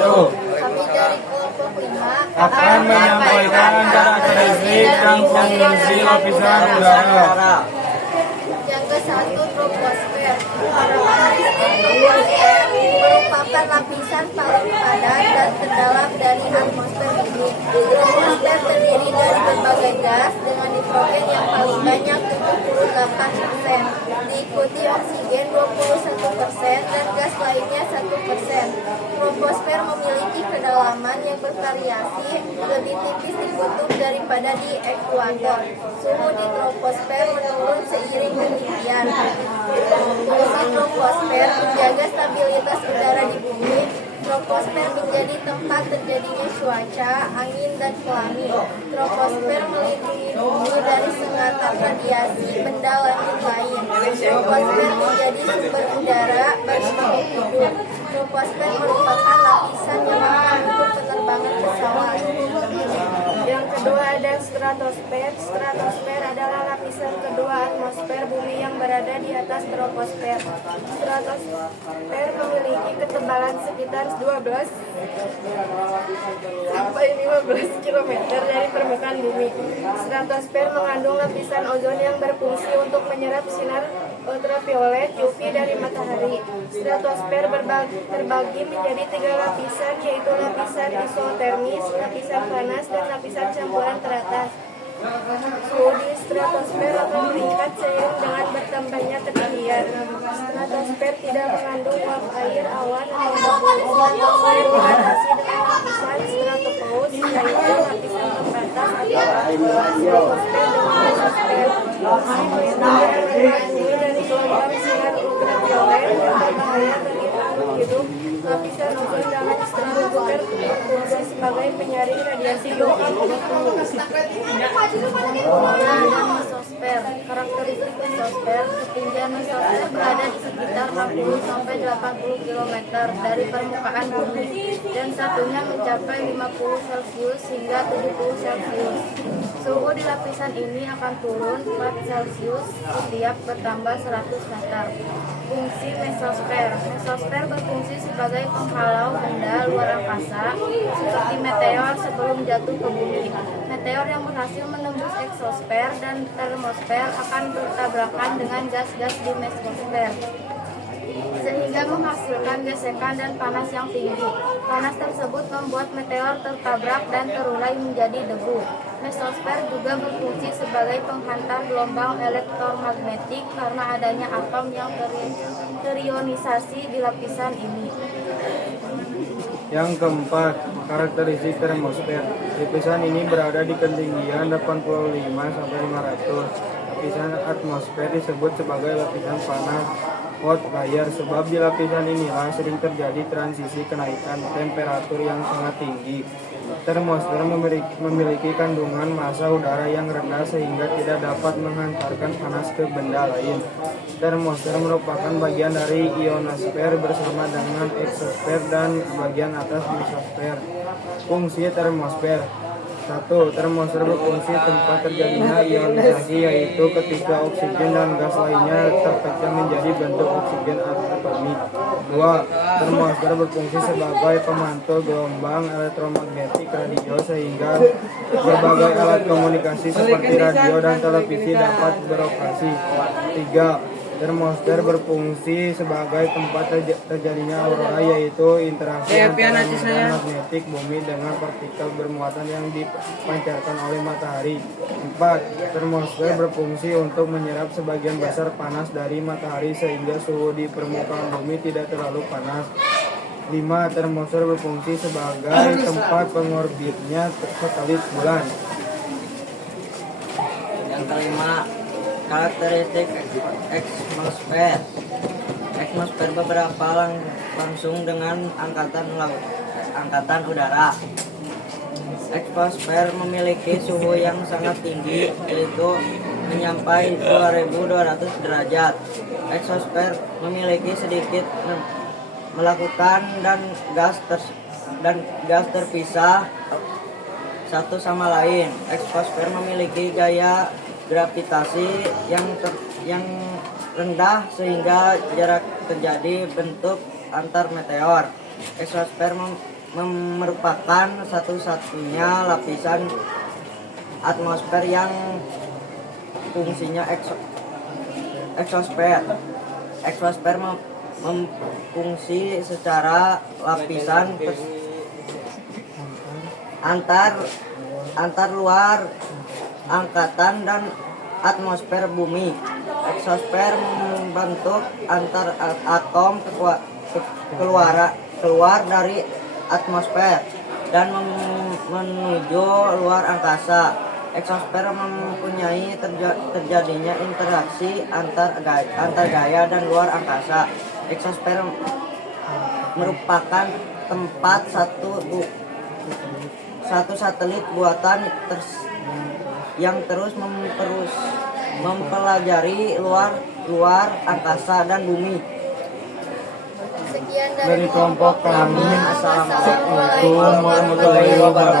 Kami dari kelompok 5 akan menyampaikan karakteristik dan fungsi lapisan udara. yang ke-1, troposfer. Karakteristik troposfer merupakan lapisan paling padat dan terdalam dari atmosfer bumi. Troposfer terdiri dari berbagai gas dengan nitrogen yang paling banyak 78%, diikuti oksigen 21% dan gas lainnya 1%. Troposfer memiliki kedalaman yang bervariasi, lebih tipis di kutub daripada di ekuator. Suhu di troposfer menurun seiring ketinggian. Fungsi troposfer menjaga stabilitas udara di bumi. Troposfer menjadi tempat terjadinya cuaca, angin, dan pelangi. Troposfer melindungi bumi dari sengatan radiasi benda langit lain. Troposfer menjadi sumber udara bagi makhluk hidup. Troposfer merupakan lapisan yang aman untuk penerbangan pesawat. Yang kedua ada stratosfer. Stratosfer adalah lapisan kedua atmosfer bumi yang berada di atas troposfer. Stratosfer memiliki ketebalan sekitar 12 sampai 15 km dari permukaan bumi. Stratosfer mengandung lapisan ozon yang berfungsi untuk menyerap sinar ultraviolet UV dari matahari. Stratosfer terbagi menjadi 3 lapisan, yaitu lapisan isotermis, lapisan panas, dan lapisan campuran teratas. Suhu di stratosfer akan meningkat seiring dengan bertambahnya ketinggian. Stratosfer tidak mengandung uap air, awan, atau debu. Stratosfer dibatasi dengan lapisan stratopause, yaitu lapisan pembatas atau stratosfer dengan mesosfer. Fungsi melindungi bumi dari gelombang sinar ultraviolet yang berbahaya bagi makhluk hidup. Lapisan ozon dalam stratosfer berfungsi sebagai penyaring radiasi UV. Mesosfer. Karakteristik mesosfer: ketinggian mesosfer berada di sekitar 60-80 km dari permukaan bumi dan satunya mencapai 50 Celcius hingga 70 Celcius. Suhu di lapisan ini akan turun 4 Celcius setiap bertambah 100 meter. Fungsi mesosfer. Mesosfer berfungsi sebagai penghalau benda luar angkasa seperti meteor sebelum jatuh ke bumi. Meteor yang berhasil menembus eksosfer dan termosfer akan bertabrakan dengan gas-gas di mesosfer, sehingga menghasilkan gesekan dan panas yang tinggi. Panas tersebut membuat meteor tertabrak dan terurai menjadi debu. Mesosfer juga berfungsi sebagai penghantar gelombang elektromagnetik karena adanya atom yang terionisasi di lapisan ini. Yang keempat, karakteristik termosfer. Lapisan ini berada di ketinggian 85 sampai 500. Lapisan atmosfer disebut sebagai lapisan panas hot layer sebab di lapisan inilah sering terjadi transisi kenaikan temperatur yang sangat tinggi. Termosfer memiliki kandungan massa udara yang rendah sehingga tidak dapat menghantarkan panas ke benda lain. Termosfer merupakan bagian dari ionosfer bersama dengan eksosfer dan bagian atas mesosfer. Fungsi termosfer: 1. Termosfer berfungsi tempat terjadinya ionisasi, yaitu ketika oksigen dan gas lainnya terpecah menjadi bentuk oksigen atomik. 2. Termosfer berfungsi sebagai pemantau gelombang elektromagnetik radio sehingga berbagai alat komunikasi seperti radio dan televisi dapat beroperasi. 3. Termosfer berfungsi sebagai tempat terjadinya aurora, yaitu interaksi antara medan magnetik bumi dengan partikel bermuatan yang dipancarkan oleh matahari. 4. Termosfer berfungsi untuk menyerap sebagian besar panas dari matahari sehingga suhu di permukaan bumi tidak terlalu panas. 5. Termosfer berfungsi sebagai tempat pengorbitnya satelit bulan. Yang kelima, karakteristik eksmosfer. Eksmosfer beberapa langsung dengan angkatan udara. Eksmosfer memiliki suhu yang sangat tinggi, yaitu mencapai 2200 derajat. Eksosfer memiliki sedikit melakukan dan gas terpisah satu sama lain. Eksosfer memiliki gaya gravitasi yang rendah sehingga jarak terjadi bentuk antar meteor. Eksosfer merupakan satu-satunya lapisan atmosfer yang fungsinya eksosfer. Eksosfer memfungsi secara lapisan antar luar angkatan dan atmosfer bumi. Eksosfer membentuk antar atom keluar dari atmosfer dan menuju luar angkasa. Eksosfer mempunyai terjadinya interaksi antar gaya dan luar angkasa. Eksosfer merupakan tempat satu satelit buatan yang terus mempelajari luar angkasa dan bumi. Sekian Dari kelompok kami. Wassalamualaikum Assalamualaikum warahmatullahi wabarakatuh.